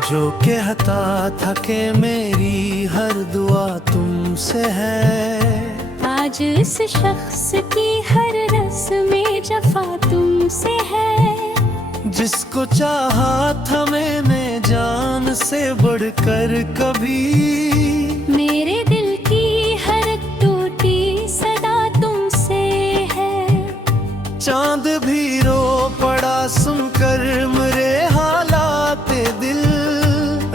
जो कहता था कि मेरी हर दुआ तुमसे है, आज इस शख्स की हर रस्में जफा तुमसे है। जिसको चाहा था मैंने जान से बढ़कर कभी, मेरे दिल की हर टूटी सदा तुमसे है। चांद भी रो पड़ा सुनकर मेरे हालात दिल,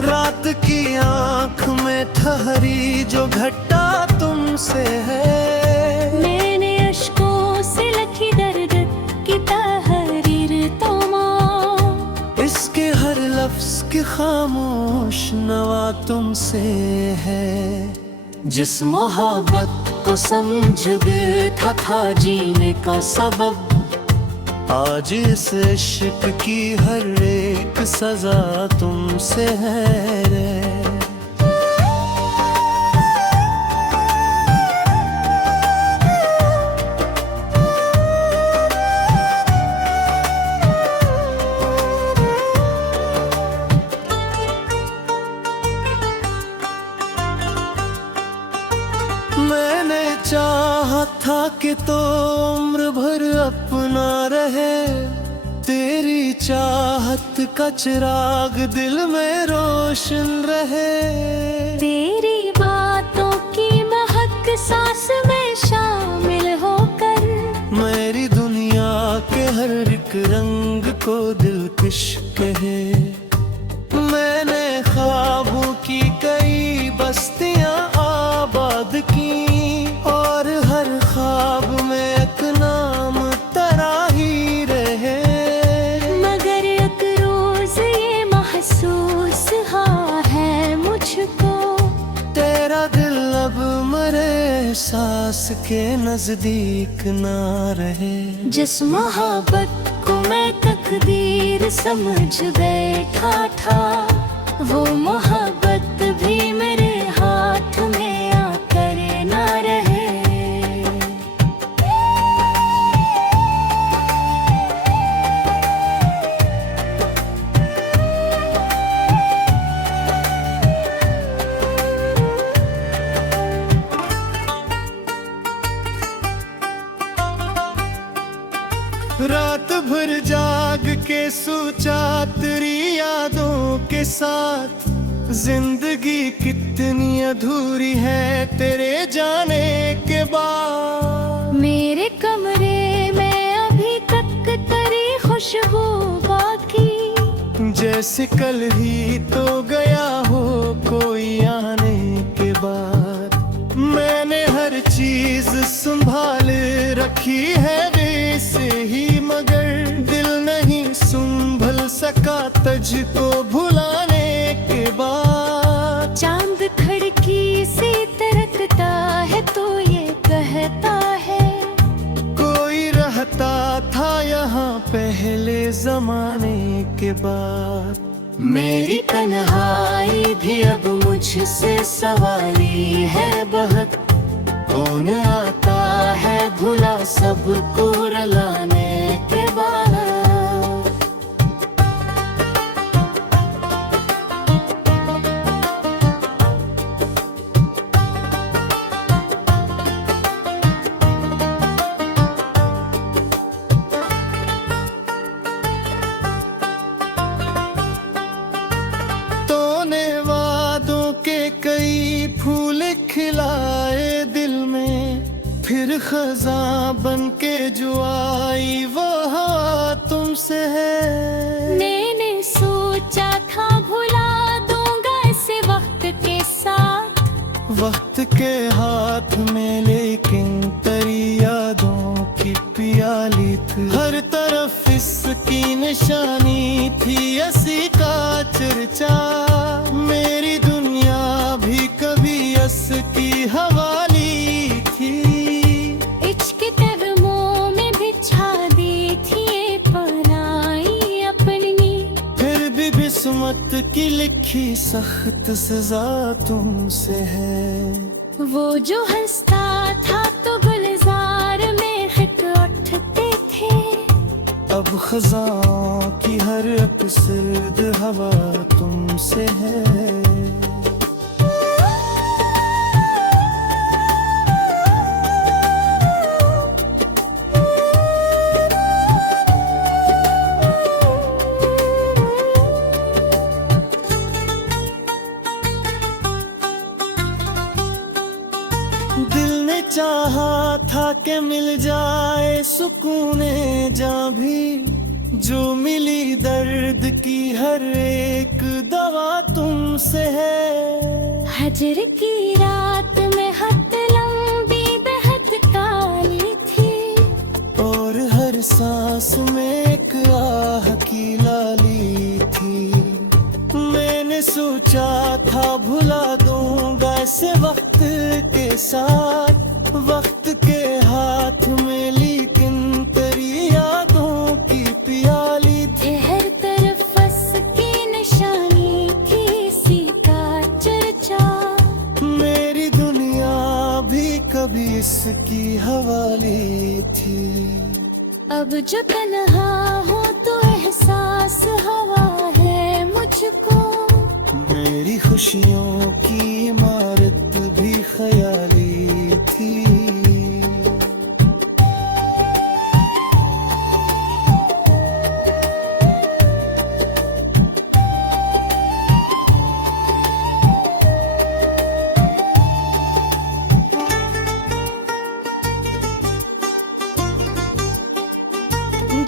रात की आंख में ठहरी जो घटा तुमसे है। मैंने अश्कों से लिखी दर्द की तहरीर तमाम, इसके हर लफ्ज की खामोश नवा तुमसे है। जिस मोहब्बत को समझ बैठा था जीने का सबब, आज इस इश्क की हर एक सजा तुमसे है रे। मैंने चाहा था कि तो उम्र भर अपना रहे, तेरी चाहत का चिराग दिल में रोशन रहे। तेरी बातों की महक सांस में शामिल होकर, मेरी दुनिया के हर एक रंग को दिलकश कहे। मैंने ख्वाबों की कई बस्तियां आबाद की, और हर ख्वाब में एक नाम तेरा ही रहे। मगर एक रोज ये महसूस है मुझको, तेरा दिल अब मेरे सांस के नजदीक ना रहे। जिस मोहब्बत को मैं तकदीर समझ बैठा था, वो मोहब्बत भी मेरे हाथ में आकर ना रहे। रात भर जाग के सोचा तेरी यादों के साथ, जिंदगी कितनी अधूरी है तेरे जाने के बाद। मेरे कमरे में अभी तक तेरी खुशबू बाकी, जैसे कल ही तो गया हो कोई आने के बाद। मैंने हर चीज संभाल रखी है वैसे ही, मगर दिल नहीं संभल सका तुझको भुलाने के बाद। चांद खिड़की से तरकता है तो ये कहता है, कोई रहता था यहाँ पहले जमाने के बाद। मेरी तन्हाई भी अब मुझसे सवारी है बहुत। कौन आता है भुला सबको रुलाने के बाद। तूने वादों के कई फूल खिलाए दिल में, फिर खजा बन के जो आई वो हवा तुमसे है। मैंने सोचा था भुला दूंगा इसे वक्त के साथ, वक्त के हाथ में लेकिन तेरी यादों की प्याली थी। हर तरफ इसकी निशानी थी, ऐसी का चर्चा। मेरी दुनिया भी कभी अस की हवाली थी। इश्क तगमों में बिछा दी थी पनाई अपनी, फिर भी किस्मत की लिखी सख्त सजा तुमसे है। वो जो हंसता था तो गुलजार में खित उठते थे, अब खज़ां की हर एक सर्द हवा तुमसे है। दिल ने चाहा था कि मिल जाए सुकूने जहाँ भी, जो मिली दर्द की हर एक दवा तुमसे है। हजर की रात में हद लंबी बेहद काली थी, और हर सांस में एक आह की लाली थी। मैंने सोचा था भुला दूंगा इसे वक्त के साथ, वक्त के हाथ में, लेकिन तेरी यादों की प्याली थी। हर तरफ बस की निशानी थी, इसी का चर्चा। मेरी दुनिया भी कभी इसकी हवाले थी। अब जो तन्हा हो तो एहसास हवा है मुझको, मेरी खुशियों की इमारत भी ख्याली थी।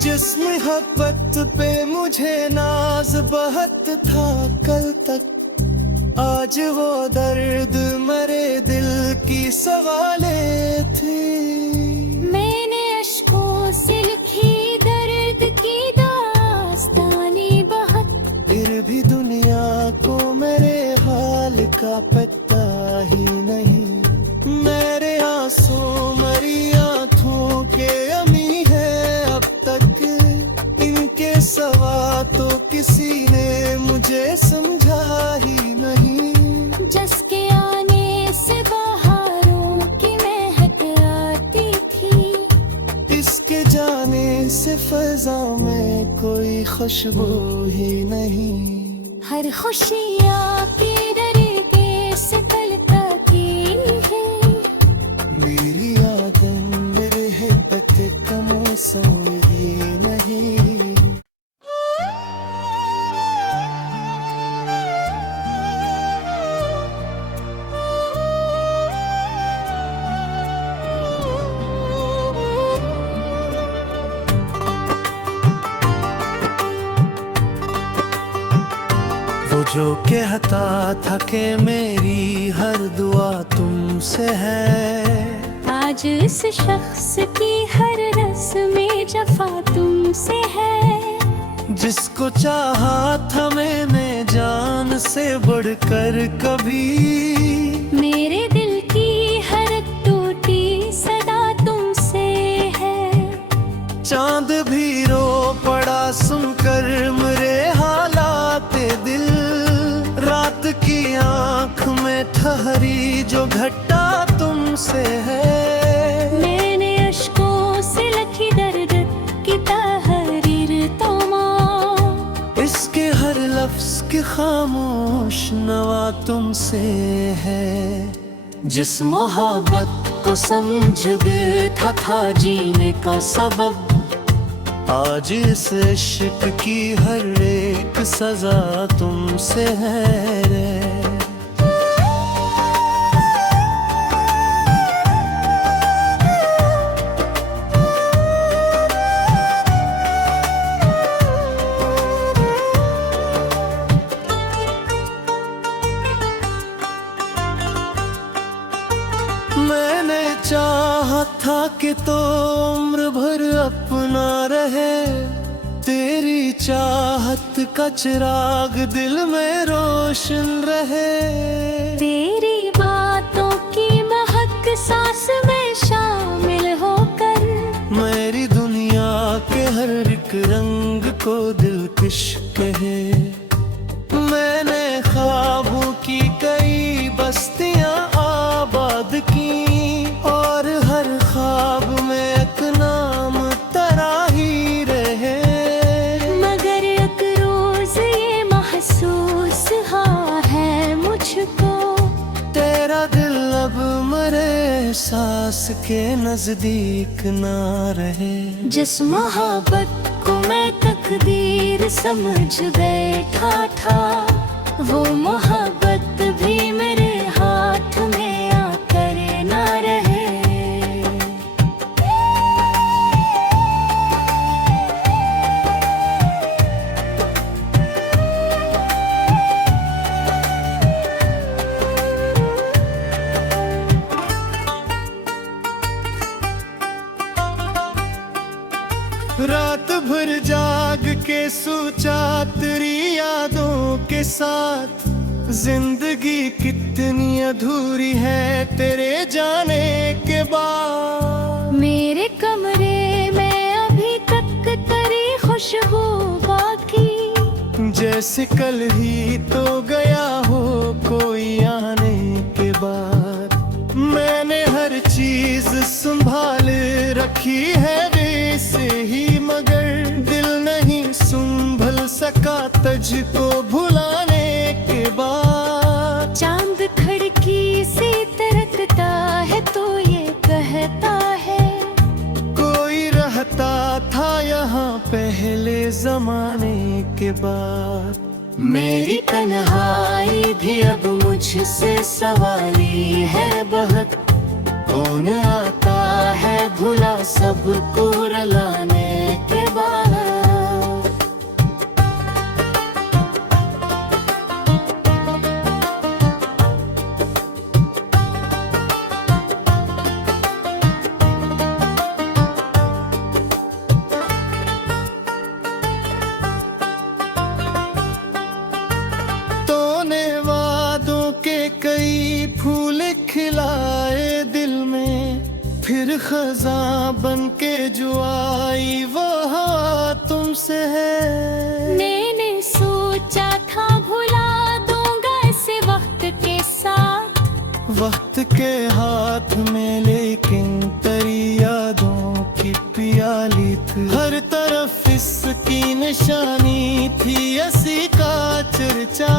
जिस मोहब्बत पे मुझे नाज बहुत था कल तक, आज वो दर्द मरे दिल की सवाले थी। मैंने अश्कों से लिखी दर्द की दास्तानी बहुत, फिर भी दुनिया को मेरे हाल का पता ही नहीं। मेरे आंसू मरी आंखों के अमी है अब तक, इनके सवा तो किसी ने मुझे समझा ही नहीं। जिसके आने से बहारों की महक आती थी, इसके जाने से फजा में कोई खुशबू ही नहीं। हर खुशी आपके डरके से कलता की है। मेरी आदम मेरे हिब्बत का मौसम ही नहीं। वो जो कहता था कि मेरी हर दुआ तुमसे है, आज इस शख्स की हर रस्म जफा तुमसे है। जिसको चाहा था मैंने जान से बढ़कर कभी, मेरे दिल की हर टूटी सदा तुमसे है। चांद भी रो पड़ा सुनकर मेरे हालात दिल, रात की आंख में ठहरी जो घटा तुमसे है। मैंने अश्कों से लिखी दर्द की तहरीर तमाम, इसके हर लफ्ज की खामोश नवा तुमसे है। जिस मोहब्बत को समझ बैठा था जीने का सबब, आज इस इश्क की हर एक सजा तुमसे है रे। मैंने चाहा था कि तो उम्र भर अपना रहे, तेरी चाहत का चिराग दिल में रोशन रहे। तेरी बातों की महक सांस में शामिल होकर, मेरी दुनिया के हर एक रंग को दिलकश कहे। मैंने ख्वाबों की कई बस्तियां आबाद की, और हर ख्वाब में एक नाम तरा ही रहे। उसके नजदीक ना रहे। जिस मोहब्बत को मैं तकदीर समझ बैठा था, वो मोहब्बत भी मेरे हाथ में आकर ना रहे। रात भर जाग के सोचा तेरी यादों के साथ, जिंदगी कितनी अधूरी है तेरे जाने के बाद। मेरे कमरे में अभी तक तेरी खुशबू बाकी, जैसे कल ही तो गया हो कोई आने के बाद। मैंने हर चीज संभाल रखी है वैसे ही, मगर दिल नहीं संभल सका तुझको भुलाने के बाद। चांद खिड़की से तरकता है तो ये कहता है, कोई रहता था यहाँ पहले जमाने के बाद। मेरी तन्हाई भी अब मुझसे सवारी है बहुत। कौन आता है भुला सबको रुलाने के बाद। तूने वादों के कई फूल खिलाए दिल में, फिर खजा बन के जो आई वो हवा तुमसे है। मैंने सोचा था भुला दूंगा इसे वक्त के साथ, वक्त के हाथ में लेकिन तेरी यादों की प्याली थी। हर तरफ इसकी निशानी थी, ऐसी का चर्चा।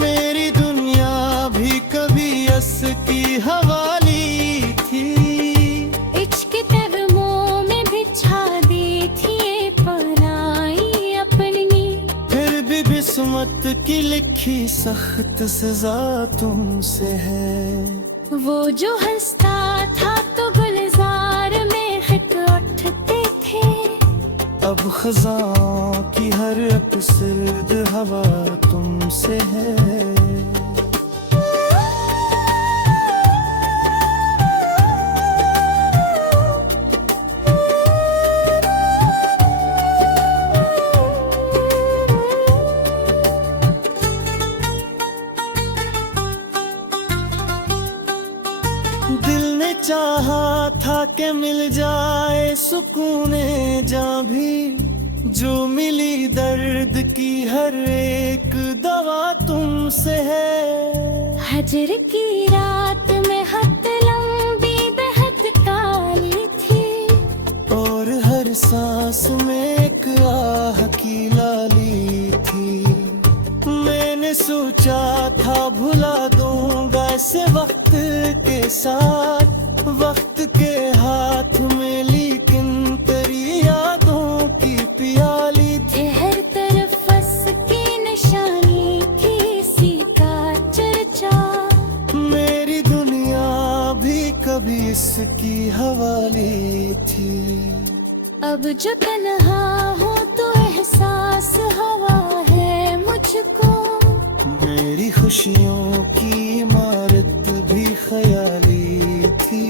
मेरी दुनिया भी कभी इसकी हवाली थी। इश्क तगमों में बिछा दी थी ये पनाही अपनी, फिर भी किस्मत की लिखी सख्त सजा तुमसे है। वो जो हंसता था तो गुलजार में खित उठते थे, अब खजाओं की हर सर्द हवा तुमसे है। दिल ने चाहा था कि मिल जाए सुकूने जहाँ भी, जो मिली दर्द की हर एक दवा तुमसे है। हजर की रात में हद लंबी बेहद काली थी, और हर सांस में एक आह की लाली थी। मैंने सोचा था भुला दूंगा इसे वक्त के साथ, वक्त के हाथ में, लेकिन तेरी यादों की प्याली थी। हर तरफ की निशानी थी इसी का चर्चा। मेरी दुनिया भी कभी इसकी हवाली थी। अब जो तन्हा हो तो एहसास हवा है मुझको, मेरी खुशियों की इमारत भी ख्याली थी।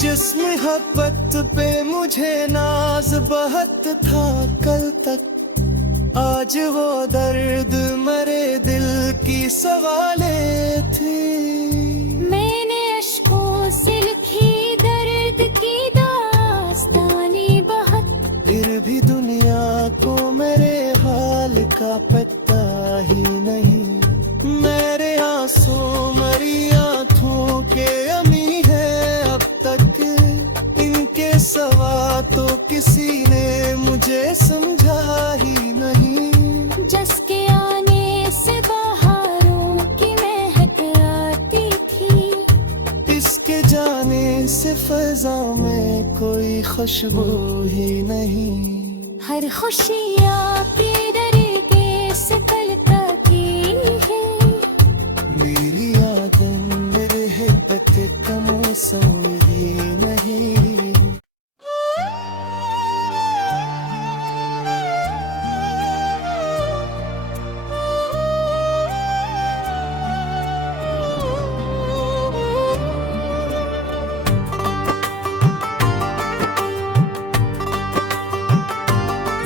जिस मोहब्बत पे मुझे नाज बहुत था कल तक, आज वो दर्द मरे दिल की सवाले थी। मैंने अश्कों से लिखी दर्द की दास्तानी बहुत, फिर भी दुनिया को मेरे हाल का पता ही नहीं। मेरे आंसू किसी ने मुझे समझा ही नहीं। जिसके आने से बहारों की महक आती थी, इसके जाने से फजा में कोई खुशबू ही नहीं। हर खुशी आपके डरते से कलता की है। मेरी यादें मेरे हिब्बत का मौसम ही नहीं।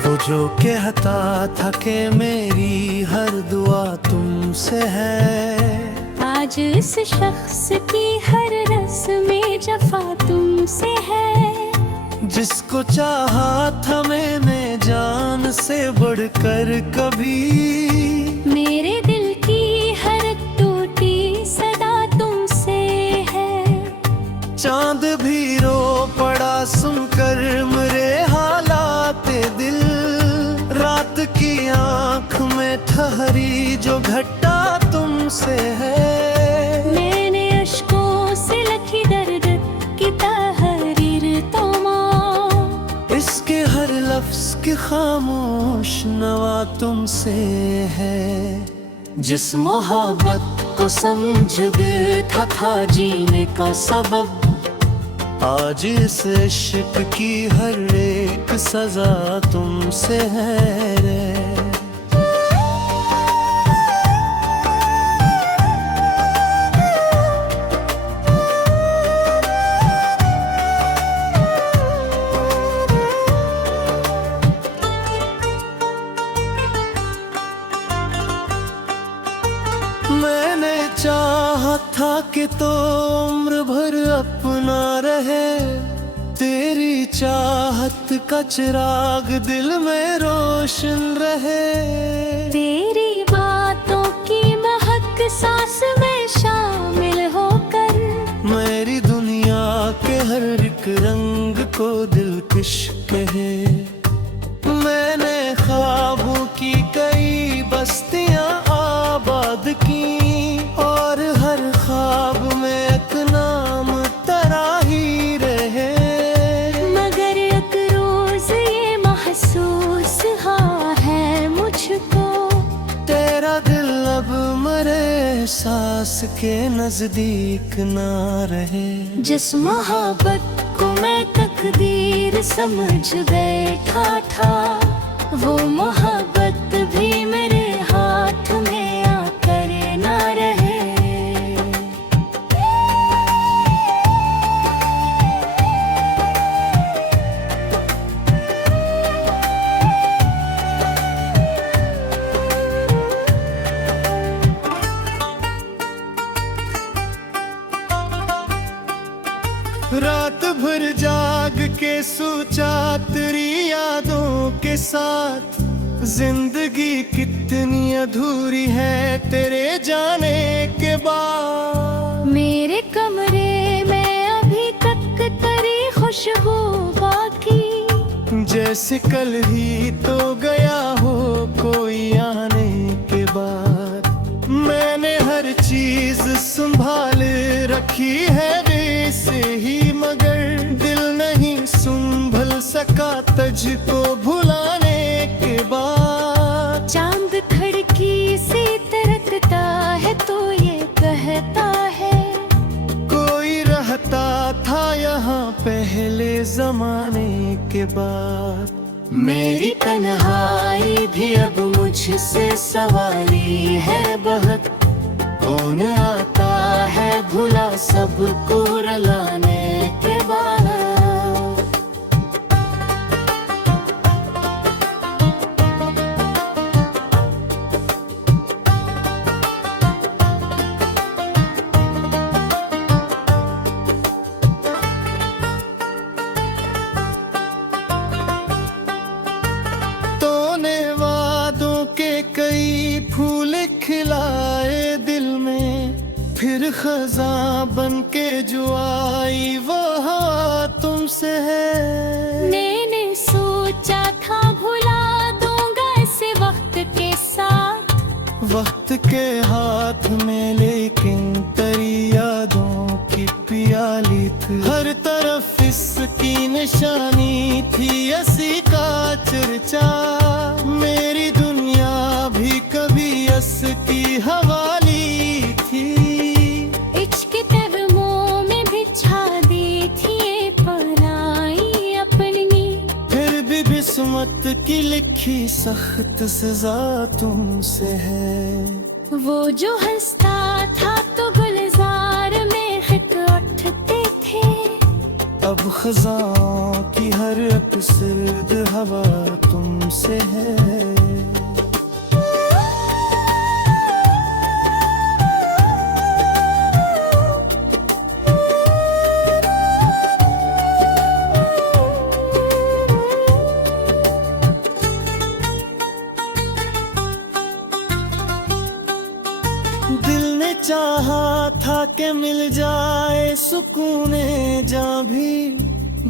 वो जो कहता था कि मेरी हर दुआ तुमसे है, आज इस शख्स की हर रस्में जफा तुमसे है। जिसको चाहा था मैंने जान से बढ़कर कभी, मेरे दिल की हर टूटी सदा तुमसे है। चांद भी रो पड़ा सुनकर मेरे हालात दिल। रात की आंख में ठहरी जो घटा तुमसे है। मैंने अश्कों से लिखी दर्द की तहरीर तमाम, इसके हर लफ्ज की खामोश नवा तुमसे है। जिस मोहब्बत को समझ बैठा था जीने का सबब, आज इस इश्क की हर एक सजा तुमसे है रे। मैंने चाहा था कि तो उम्र भर अपना रहे, तेरी चाहत का चिराग दिल में रोशन रहे। तेरी बातों की महक सांस में शामिल होकर, मेरी दुनिया के हर एक रंग को दिलकश कहे। मैंने ख्वाबों की कई बस्तियां आबाद की, और हर ख्वाब में एक नाम तेरा ही रहे। मगर एक रोज ये महसूस हाँ है मुझको, तेरा दिल अब मरे एहसास के नजदीक ना रहे। जिस मोहब्बत को मैं तकदीर समझ बैठा था, वो मोहब्बत भी मेरे हाथ में आकर ना रहे। रात भर जाग के सोचा तेरी यादों के साथ, जिंदगी कितनी अधूरी है तेरे जाने के बाद। मेरे कमरे में अभी तक तेरी खुशबू बाकी, जैसे कल ही तो गया हो कोई आने के बाद। मैंने हर चीज संभाल रखी है वैसे ही, मगर दिल नहीं संभल सका तुझको भुलाने के बाद। चांद खिड़की से तरकता है तो ये कहता है, कोई रहता था यहाँ पहले जमाने के बाद। मेरी तन्हाई भी अब मुझसे सवाली है बहुत। कौन आता है भुला सबको रुलाने के बाद। तूने वादों के कई फूल खिलाए दिल में, फिर खजा बन के जो आई वो हवा तुमसे है। मैंने वक्त के हाथ में लेकिन तेरी यादों की प्याली थी। हर तरफ इसकी निशानी थी, असी का चर्चा। मेरी दुनिया भी कभी अस की हवाली थी। इश्क तगमों में बिछा दी थी ये पनाही अपनी। फिर भी किस्मत की लिखी सख्त सजा तुमसे है। वो जो हंसता था तो गुलजार में खित उठते थे। अब खजां की हर एक सर्द हवा तुमसे है। दिल ने चाहा था कि मिल जाए सुकूने जहाँ भी,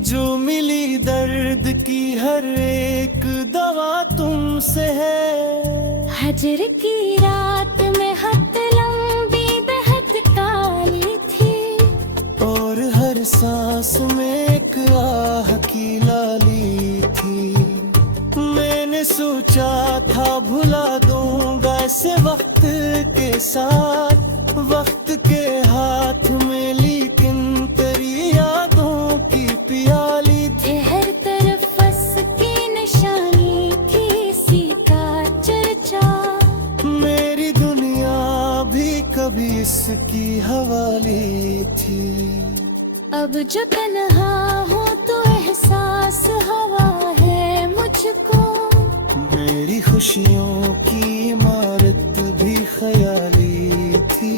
जो मिली दर्द की हर एक दवा तुमसे है। हजर की रात में हद लंबी बेहद काली थी। और हर सांस में एक आह की लाली थी। मैंने सोचा था भुला दूंगा इसे वक्त के साथ, वक्त के हाथ में, लेकिन तेरी यादों की प्याली थी। हर तरफ बस की निशानी थी, इसी का चर्चा। मेरी दुनिया भी कभी इसकी हवाली थी। अब जो तन्हा हूँ तो एहसास हवा है मुझको। मेरी खुशियों की इमारत भी ख्याली थी।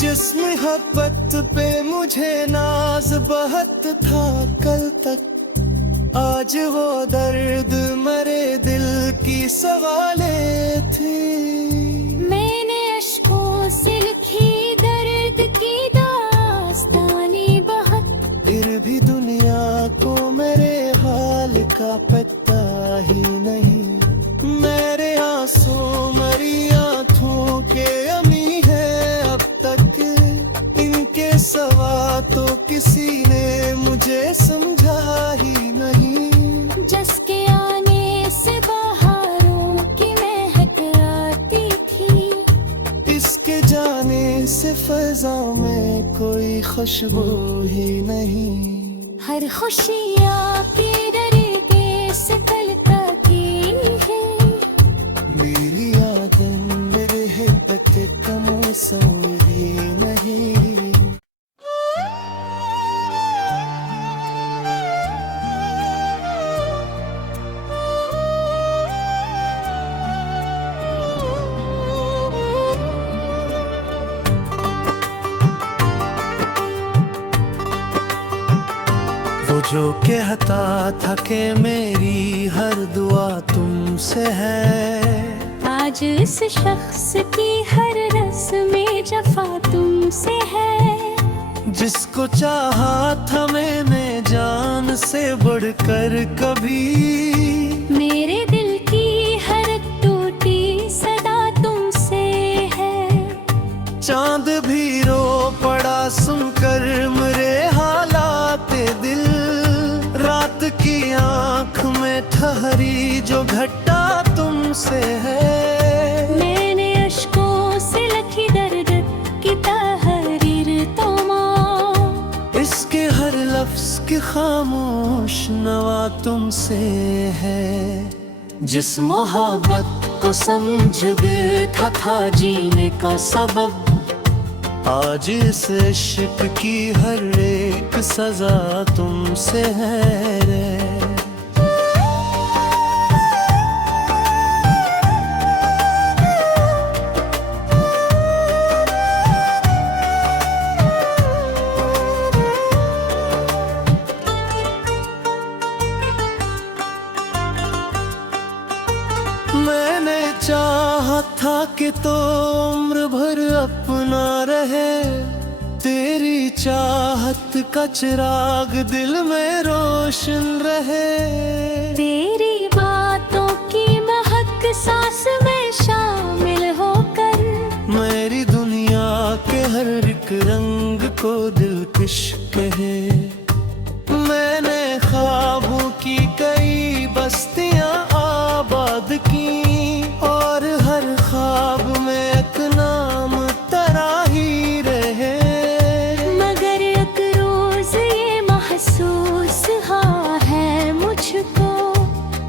जिस मोहब्बत पे मुझे नाज बहुत था कल तक, आज वो दर्द मरे दिल की सवाले थी। मैंने अश्कों से लिखी दर्द की दास्तानी बहुत। फिर भी दुनिया को मेरे हाल का पता ही नहीं। मेरे आंसू मरी आंखों के अमी है अब तक। इनके सवा तो किसी ने मुझे समझा ही नहीं। जिसके आने से बहारों की महक आती थी। इसके जाने से फजा में कोई खुशबू ही नहीं। हर खुशी आपके डरते से कलता की है। मेरी आदम मेरे हिब्बत का मौसम ही नहीं। वो जो कहता था कि मेरी हर दुआ तुमसे है, आज इस शख्स की हर रस्में जफा तुमसे है। जिसको चाहा था मैंने जान से बढ़कर कभी, मेरे दिल की हर टूटी सदा तुमसे है। चांद भी रो पड़ा सुनकर मेरे हालात दिल। रात की आंख में ठहरी जो घटा तुमसे है। मैंने अश्कों से लिखी दर्द की तहरीर तमाम। इसके हर लफ्ज की खामोश नवा तुमसे है। जिस मोहब्बत को समझ बैठा था जीने का सबब, आज इस इश्क की हर एक सजा तुमसे है रे। के तो उम्र भर अपना रहे, तेरी चाहत का चिराग दिल में रोशन रहे। तेरी बातों की महक सांस में शामिल होकर, मेरी दुनिया के हर एक रंग को दिलकश कहे। मैंने ख्वाबों की कई बस्तियां आबाद की, और हर ख्वाब में एक नाम तेरा ही रहे। मगर एक रोज ये महसूस है मुझको,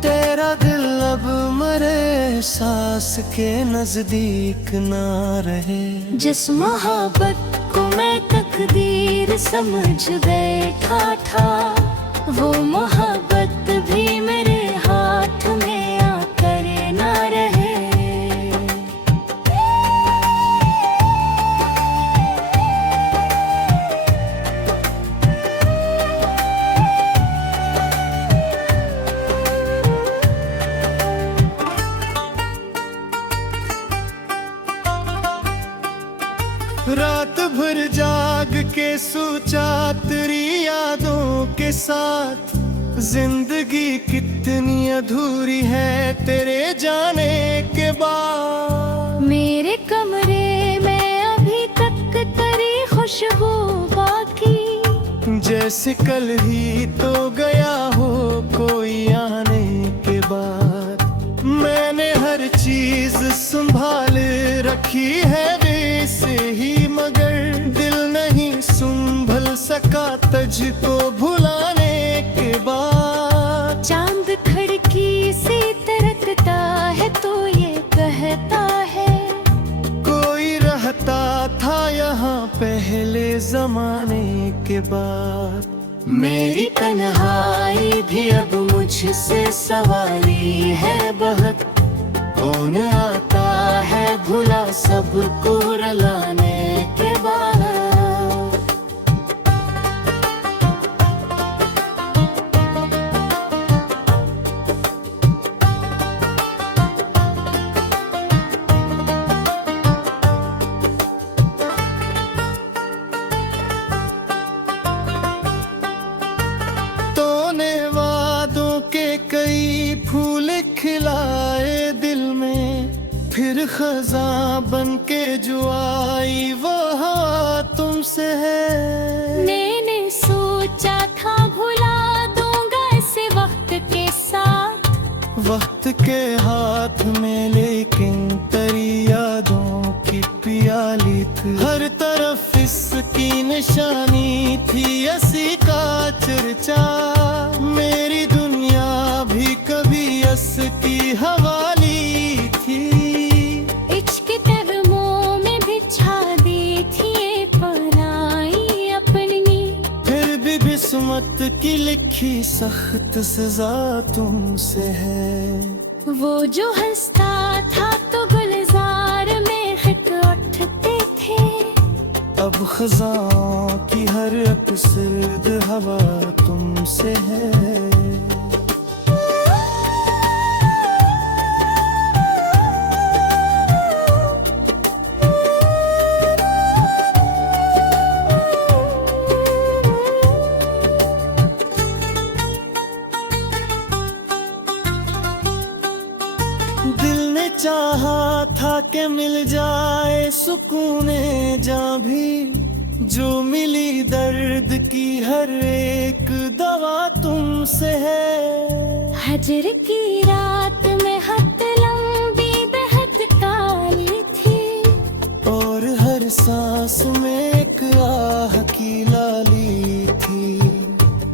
तेरा दिल अब मरे सांस के नजदीक ना रहे। जिस मोहब्बत को मैं तकदीर समझ बैठा था, वो मोहब्बत भी मेरे हाथ में आकर ना रहे। रात भर जाग के सोचा तेरी यादों के साथ, जिंदगी कितनी अधूरी है तेरे जाने के बाद। मेरे कमरे में अभी तक तेरी खुशबू बाकी, जैसे कल ही तो गया हो कोई आने के बाद। मैंने हर चीज संभाल रखी है वैसे ही, मगर दिल नहीं संभल सका तुझको भुलाने के बाद। चांद खिड़की से तरकता है तो ये कहता है, कोई रहता था यहाँ पहले जमाने के बाद। मेरी तन्हाई भी अब मुझसे सवारी है बहुत। कौन आता है भुला सबको रुलाने के बाद। तूने वादों के कई फूल खिलाए दिल में, फिर खज़ां बन के जो आई वो हवा तुमसे है। मैंने सोचा था भुला दूंगा इसे वक्त के साथ, वक्त के हाथ में लेकिन तेरी यादों की प्याली थी। हर तरफ इसकी निशानी थी, ऐसी का चर्चा। मेरी दुनिया भी कभी अस की हवाली थी। इश्क तगमों में बिछा दी थी ये पनाही अपनी, फिर भी किस्मत की लिखी सख्त सजा तुमसे है। वो जो हंसता था तो गुलजार में खित उठते थे, अब खज़ां की हर एक सर्द हवा तुमसे है। दिल ने चाहा था कि मिल जाए सुकूने जहाँ भी, जो मिली दर्द की हर एक दवा तुमसे है। हजर की रात में हद लंबी बेहद काली थी, और हर सांस में एक आह की लाली थी।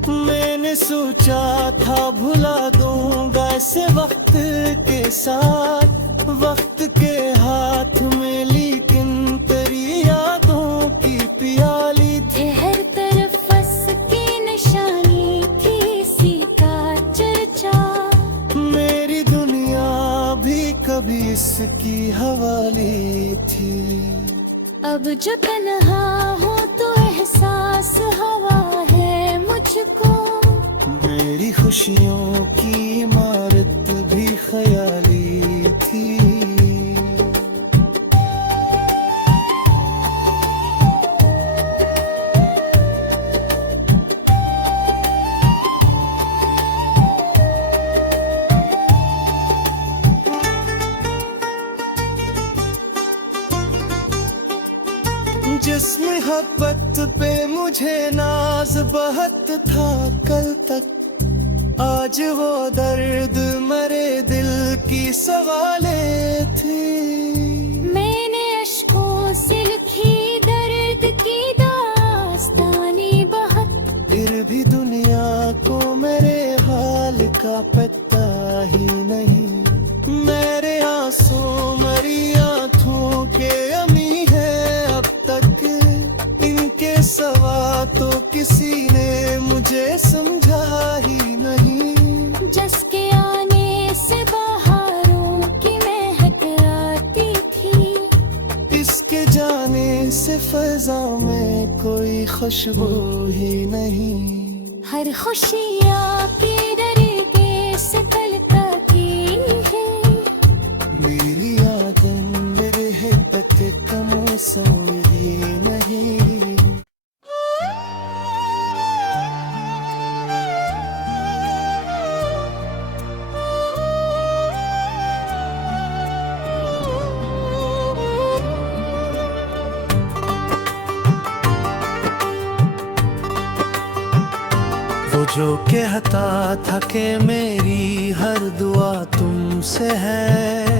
मैंने सोचा था भुला दूंगा इसे वक्त के साथ, वक्त के हाथ में, लेकिन तेरी यादों की प्याली थी। हर तरफ बस की निशानी थी, इसी का चर्चा। मेरी दुनिया भी कभी इसकी हवाली थी। अब जो तन्हा हो तो एहसास हवा है मुझको, मेरी खुशियों की इमारत भी ख्याली थी। वक्त पे मुझे नाज बहुत था कल तक, आज वो दर्द मरे दिल की सवाले थी। मैंने अश्कों से लिखी दर्द की दास्तानी बहुत, फिर भी दुनिया को मेरे हाल का पता ही नहीं। मेरे आंसू मरी आंखों के अमी है अब तक, इनके सवा तो किसी ने मुझे समझा ही नहीं। जिसके आने से बहारों की महक आती थी, इसके जाने से फजा में कोई खुशबू ही नहीं। हर खुशी आपके डरके से तलता की है। मेरी यादें मेरे हिब्बत का मौसम ही नहीं। वो जो कहता था कि मेरी हर दुआ तुमसे है,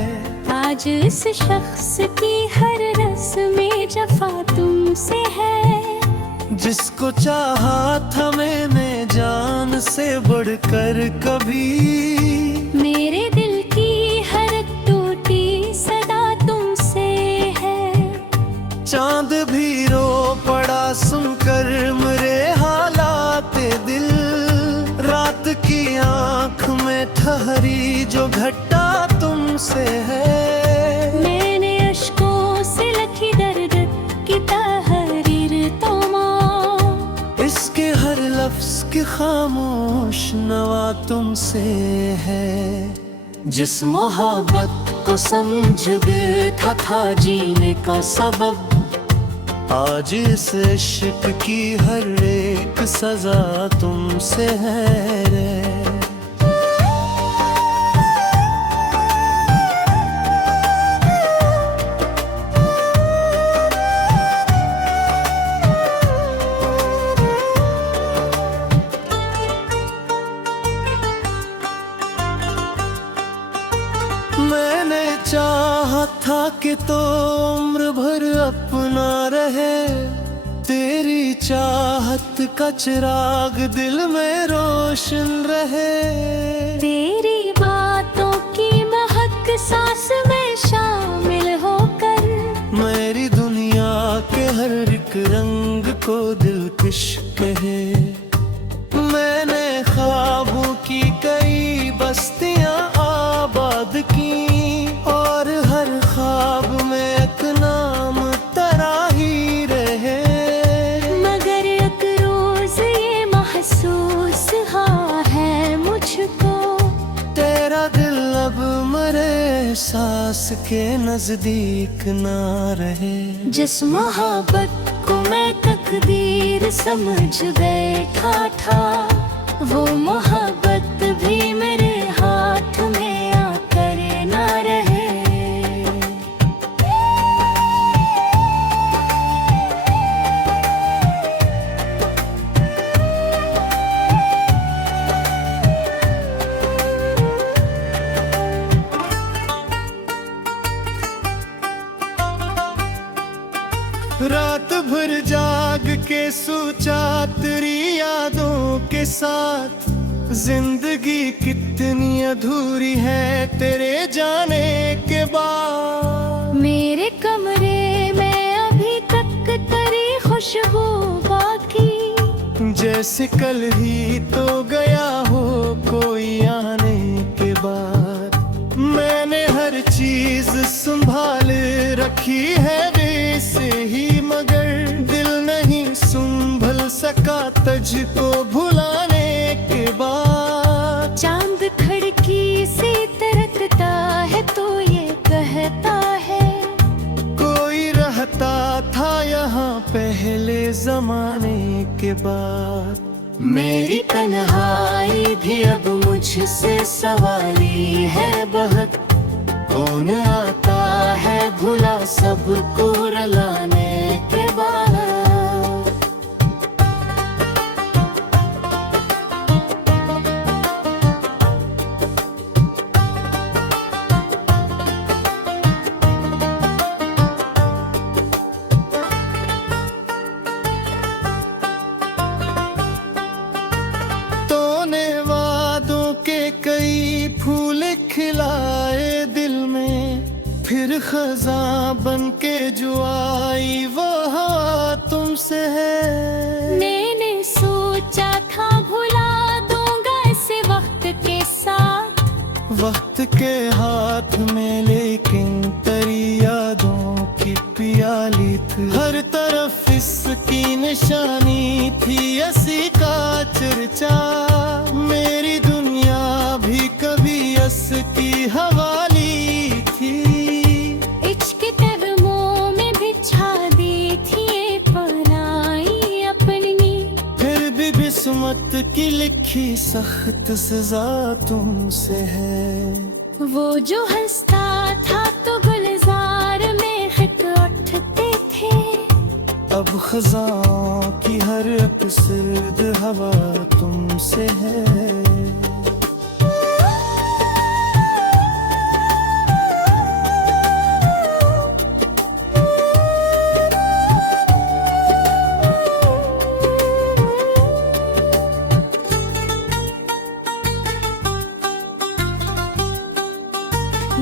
आज इस शख्स की हर रस्में जफा तुमसे है। जिसको चाहा था मैंने जान से बढ़कर कभी, मेरे दिल की हर टूटी सदा तुमसे है। चांद भी रो पड़ा सुनकर मेरे हालात दिल, रात की आंख में ठहरी जो घटा तुमसे है। मैंने अश्कों से लिखी दर्द की तहरीर तमाम, इसके हर लफ्ज की खामोश नवा तुमसे है। जिस मोहब्बत को समझ बैठा था जीने का सबब, आज इस इश्क की हर एक सजा तुमसे है रे। मैंने चाहा था कि तो उम्र भर अपना रहे, तेरी चाहत का चिराग दिल में रोशन रहे। तेरी बातों की महक सांस में शामिल होकर, मेरी दुनिया के हर एक रंग को दिलकश कहे। मैंने ख्वाबों की कई बस्तियां आबाद की, और हर ख्वाब में एक नाम तेरा ही रहे। मगर एक रोज ये महसूस हाँ है मुझको, तेरा दिल अब मरे एहसास के नजदीक ना रहे। जिस मोहब्बत को मैं तकदीर समझ बैठा था, वो मोहब्बत भी मेरे हाथ में आकर ना रहे। रात भर जाग के सोचा तेरी यादों के साथ, जिंदगी कितनी अधूरी है तेरे जाने के बाद। मेरे कमरे में अभी तक तेरी खुशबू बाकी, जैसे कल ही तो गया हो कोई आने के बाद। मैंने हर चीज संभाल रखी है वैसे ही, मगर दिल नहीं संभल सका तुझको भुलाने के बाद। चांद खिड़की से तरकता है तो ये कहता है, कोई रहता था यहाँ पहले जमाने के बाद। मेरी तन्हाई भी अब मुझसे सवारी है बहुत। कौन आता है भुला सबको रुलाने के बाद। फिर खजा बन के जो आई वो हवा तुमसे है। मैंने सोचा था भुला दूंगा इसे वक्त के साथ, वक्त के हाथ में लेकिन तेरी यादों की प्याली थी। हर तरफ इसकी निशानी थी, ऐसी का चर्चा। मेरी दुनिया भी कभी इसकी हवाली थी। इश्क तगमों में बिछा दी थी ये पनाही अपनी, फिर भी किस्मत की लिखी सख्त सजा तुमसे है। वो जो हंसता था तो गुलजार में खत उठते थे, अब खजाओं की हर एक सर्द हवा तुमसे है।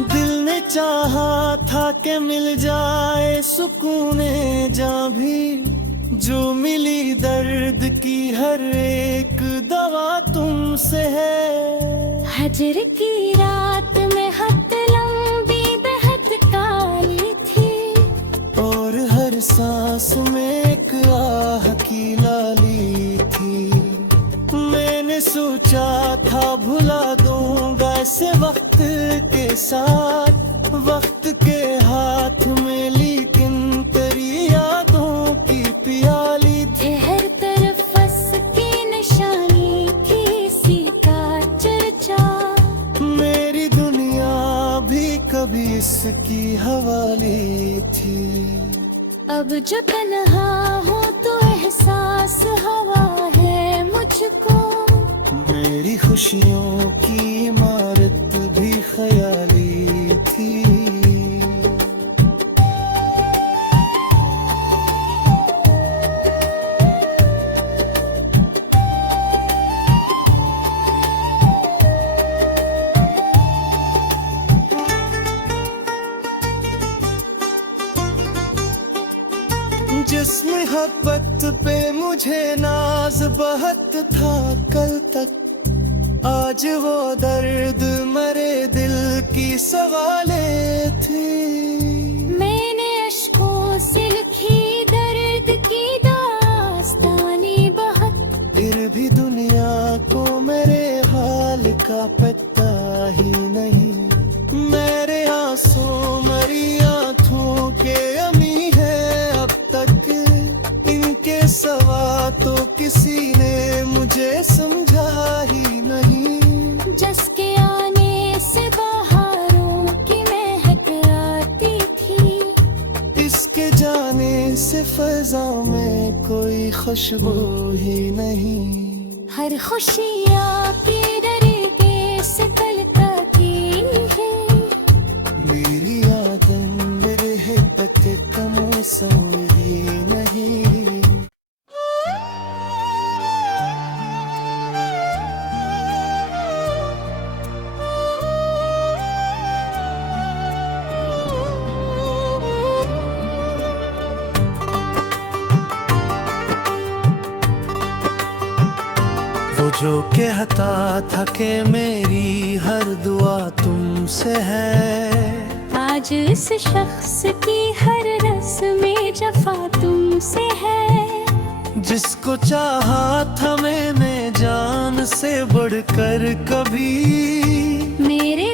दिल ने चाहा था कि मिल जाए सुकूने जहाँ भी, जो मिली दर्द की हर एक दवा तुमसे है। हजर की रात में हद लंबी बेहद काली थी, और हर सांस में एक आह की लाली थी। मैंने सोचा था भुला दूंगा इसे वक्त के साथ, वक्त के हाथ में लेकिन तेरी यादों की प्याली थी। हर तरफ उसकी निशानी थी, इसी का चर्चा। मेरी दुनिया भी कभी इसकी हवाली थी। अब जो तन्हा हो तो एहसास हवा है मुझको, मेरी खुशियों की इमारत भी ख्याली थी। जिस मोहब्बत पे मुझे नाज बहुत था कल तक, आज वो दर्द मरे दिल की सवाले थी। मैंने अश्कों से लिखी दर्द की दास्तानी बहुत, फिर भी दुनिया को मेरे हाल का पता ही नहीं। मेरे आंसू मरी आंखों के अमी है अब तक, इनके सवा तो किसी ने मुझे समझा ही नहीं। जिसके आने से बहारों की महक आती थी, इसके जाने से फजा में कोई खुशबू ही नहीं। हर खुशी आपके डरने से कलता की है। मेरी आदम मेरे हिब्बत का मौसम ही नहीं। वो जो कहता था कि मेरी हर दुआ तुमसे है, आज इस शख्स की हर रस्में जफा तुमसे है। जिसको चाहा था मैंने जान से बढ़कर कभी, मेरे